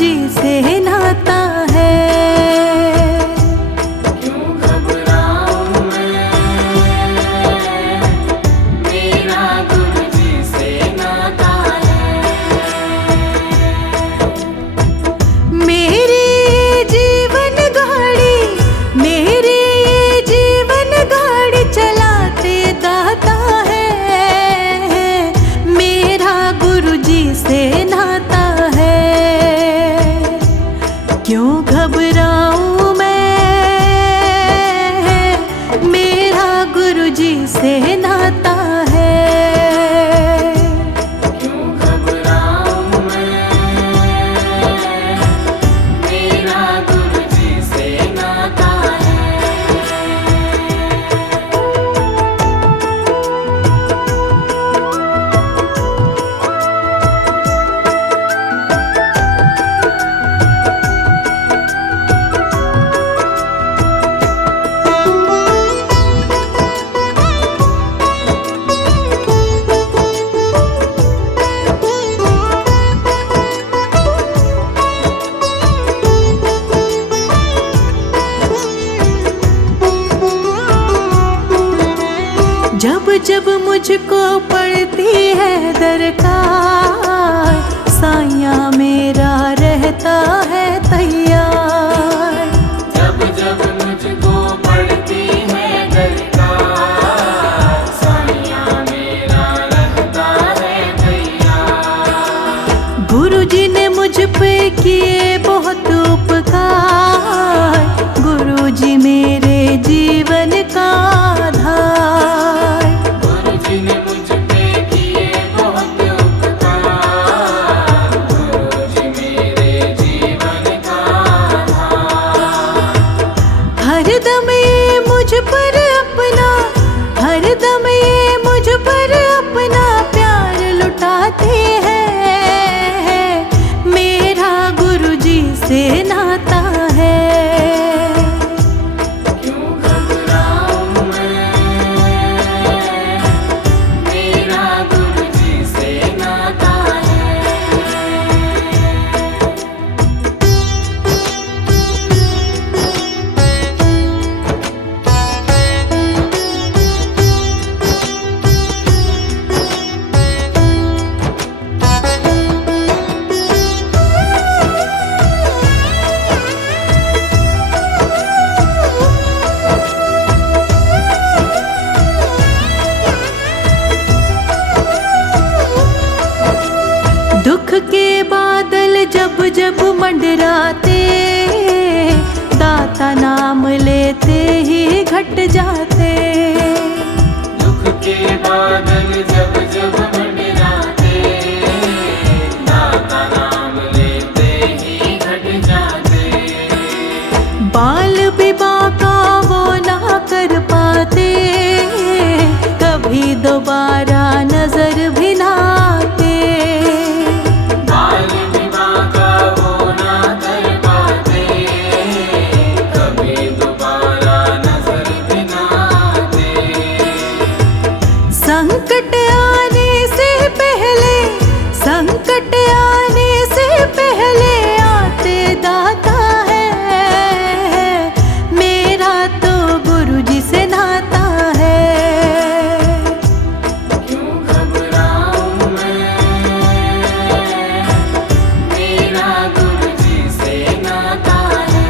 जी से नाता है। क्यों घबराऊं मैं, मेरा गुरु जी से नाता है। मेरी जीवन गाड़ी, मेरी जीवन गाड़ी चलाते दाता है। मेरा गुरु जी से नाता है। क्यों घबराऊं मैं, मेरा गुरु जी से नाता है। क्यों घबराऊं मैं, मेरा गुरु जी से नाता है। जब जब मुझको पड़ती है दरकार, साया मेरा रहता है तैयार। जब जब मुझको पड़ती है दरकार, साया मेरा रहता है तैयार। गुरु जी ने मुझ पे किए बहुत उपकार, गुरु जी मेरे जीवन का आधार। गुरु जी ने मुझ पे किए बहुत उपकार, गुरु जी मेरे जीवन का आधार। हरदम ये मुझ पर अपना, हरदम ये मुझ पर अपना प्यार लुटाते हैं। मेरा गुरु जी से नाता है। क्यों घबराऊं मैं, मेरा गुरु जी से नाता है। दुख के बादल जब जब मंडराते, दाता नाम लेते ही घट जाते। दुख के बादल जब जब मंडराते, दाता नाम लेते ही घट जाते। बाल विवाह का वो ना कर पाते, कभी दोबारा नजर भी ना आते। बाल विवाह का वो ना कर पाते, कभी दोबारा नजर भी ना आते। संकट आने से पहले, संकट आने से पहले आते दाता है। मेरा तो गुरु जी से नाता है। क्यों घबराऊं मैं, मेरा गुरु जी से नाता है।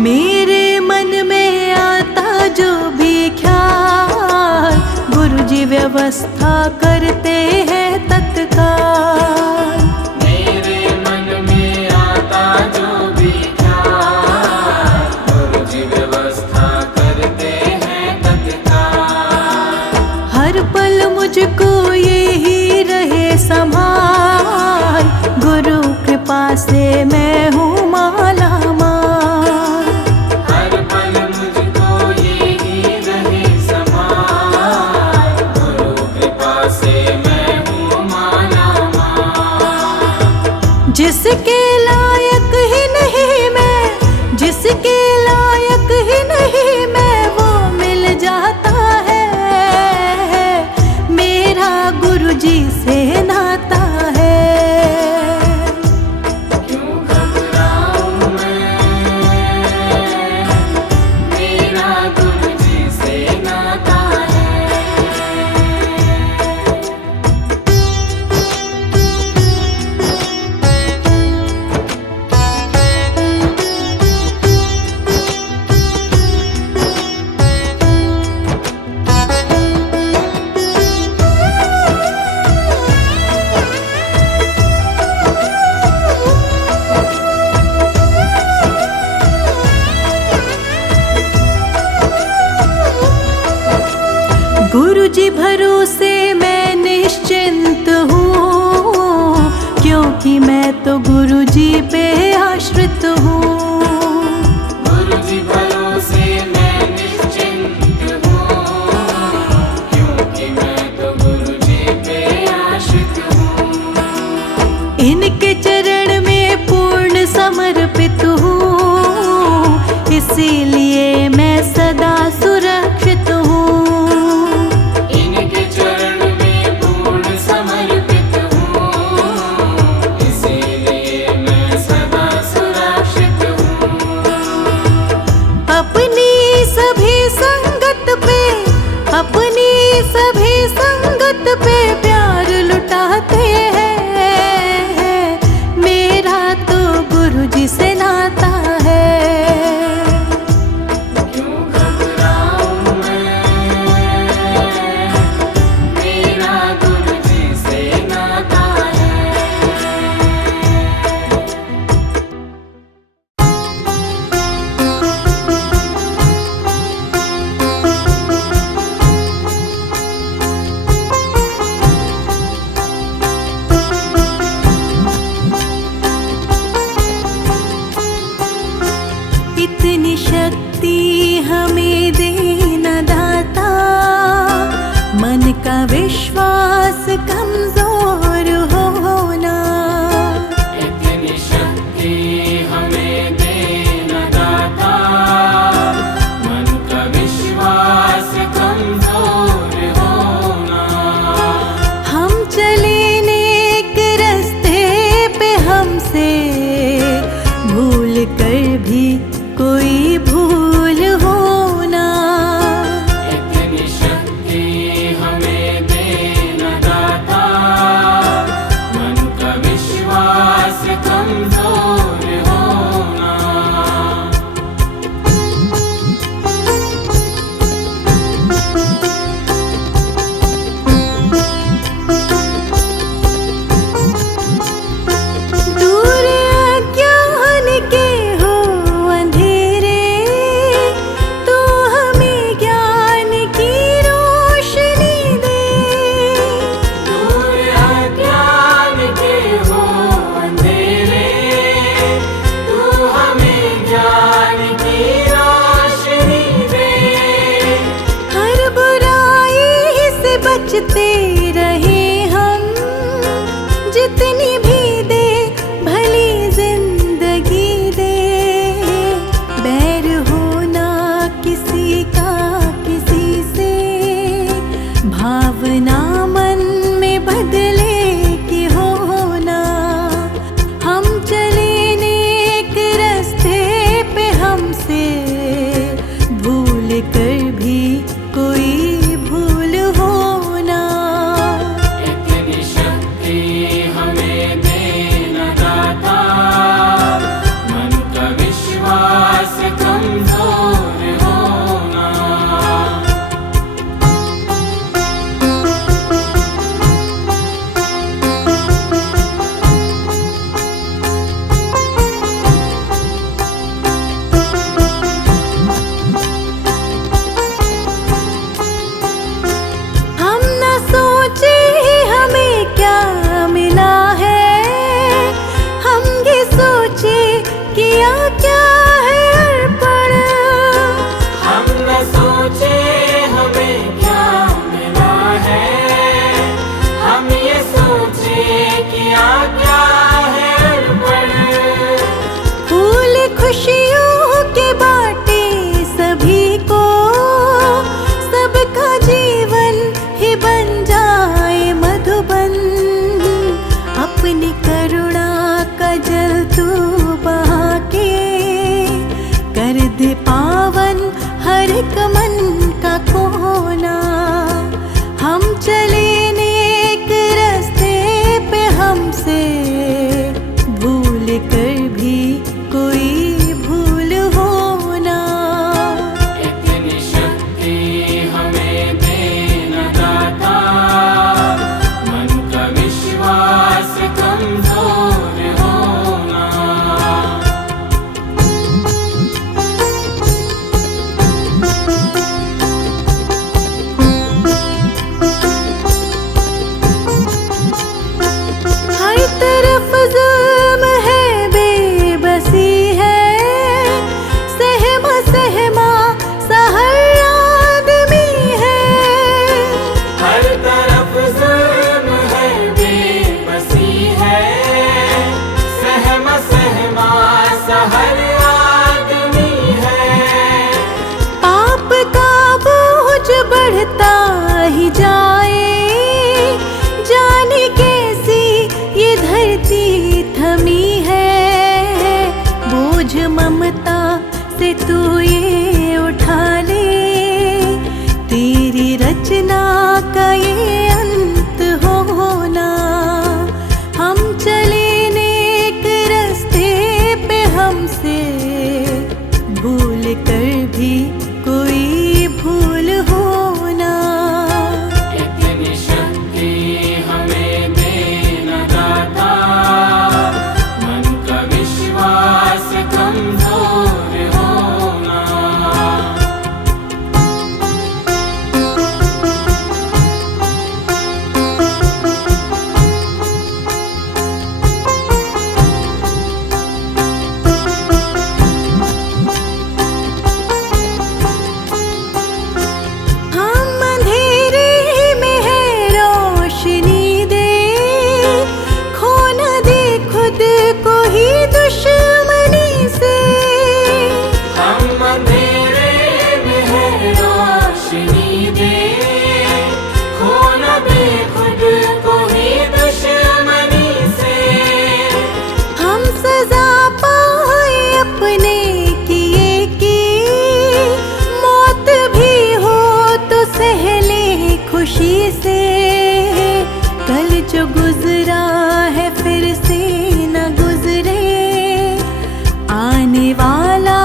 मेरे मन में आता जो भी ख्याल, गुरु जी व्यवस्था करते हैं तत्काल। मेरे मन में आता जो भी ख्याल, गुरु जी व्यवस्था करते हैं तत्काल। हर पल मुझको यही रहे संभाल, जिसके लायक ही नहीं मैं, जिसके लायक ही नहीं मैं, वो मिल जाता है। मेरा गुरु जी से नाता है। क्यों घबराऊं मैं, मेरा गुरु जी से नाता है। गुरु जी भरोसे मैं निश्चिंत हूँ, क्योंकि मैं तो गुरु जी पे आश्रित हूँ। गुरु जी भरोसे मैं निश्चिंत हूँ, क्योंकि मैं तो गुरु जी पे आश्रित हूँ। इनके चरण में पूर्ण समर्पित हूँ, इसीलिए मैं सदा सुरक्षित हूँ। इनके चरण में पूर्ण समर्पित हूँ, इसीलिए जो गुजरा है फिर से न गुजरे, आने वाला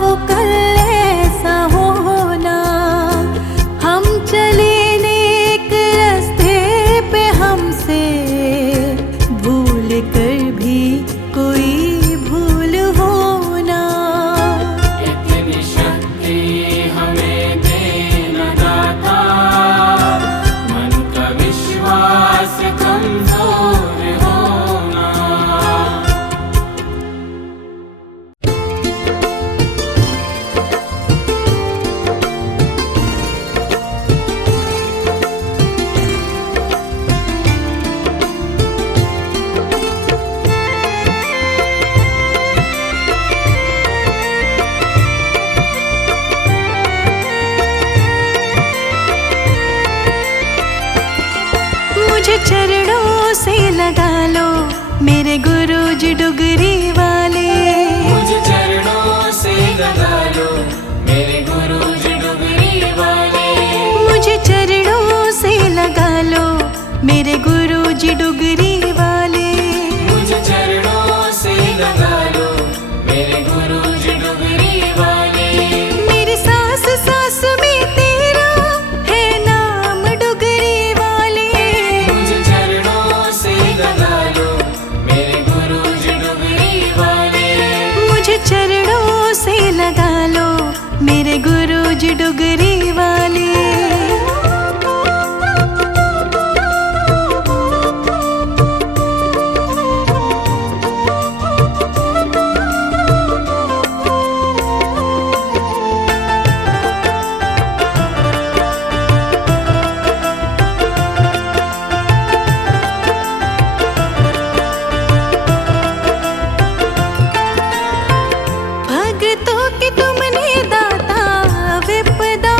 वो कल ऐसा होना। हम चले नेक रास्ते पे, हमसे भूल कर भी कोई भूल होना। इतनी शक्ति हमें देना दाता, मन का विश्वास कमजोर होना। मुझे चरणों से लगा लो मेरे गुरुजी डुगरी वाले। मुझे चरणों से लगा लो मेरे गुरुजी डुगरी वाले। मुझे चरणों से लगा लो मेरे गुरुजी डुगरी वाले। मुझे चरणों से लगा लो मेरे गुरुजी डुगरी वाले। मेरी सांस सांस में तेरा है नाम डुगरी वाले। मुझे चरणों से लगा लो मेरे गुरुजी डुगरी वाले। मुझे चरणों से लगा लो मेरे गुरुजी डुगरी वाले। भक्तों के तुमने दाता, विपदा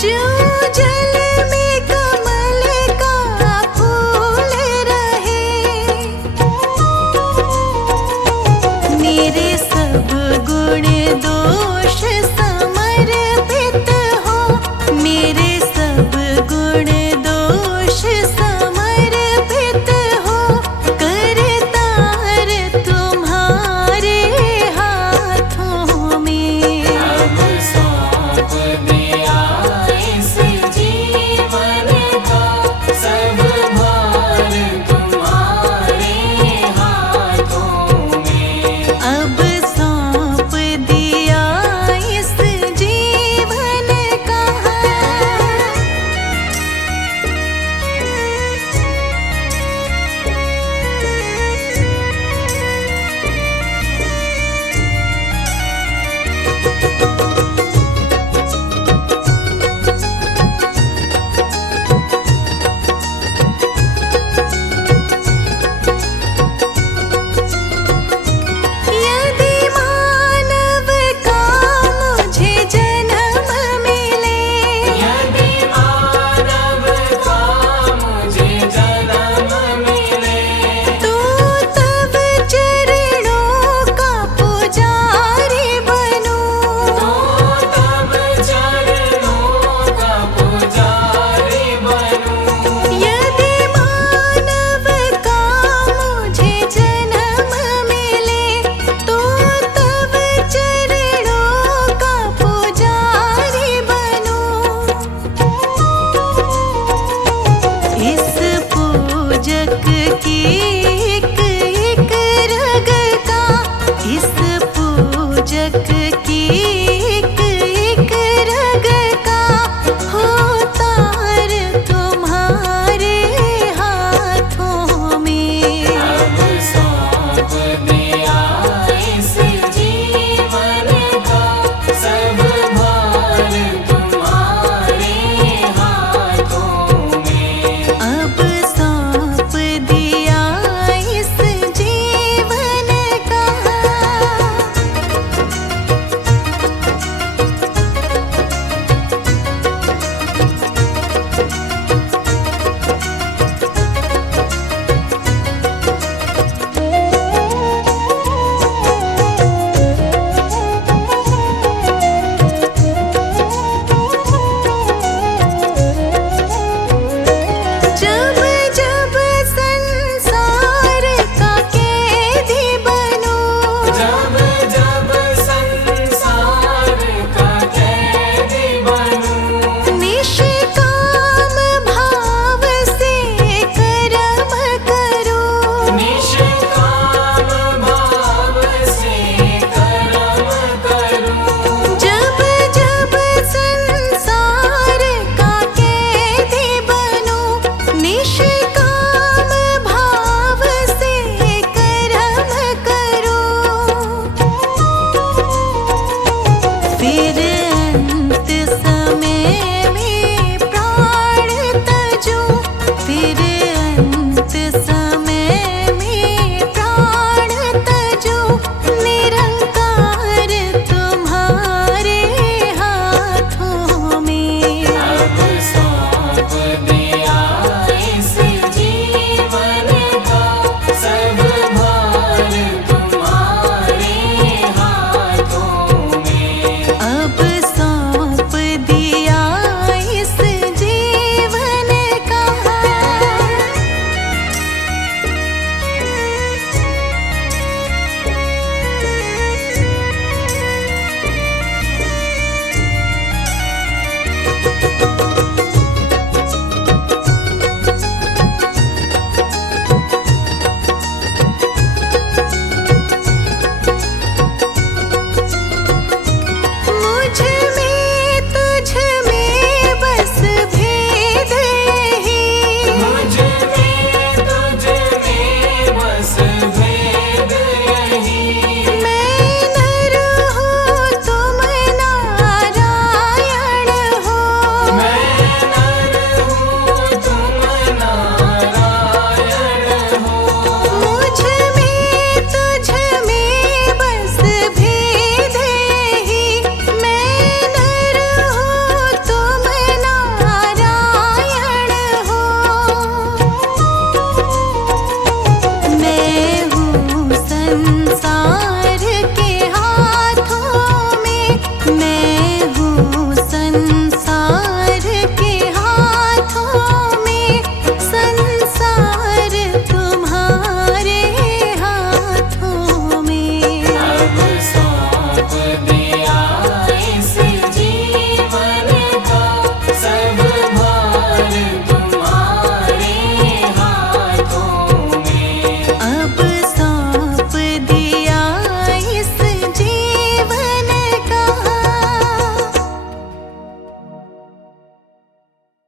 जो जल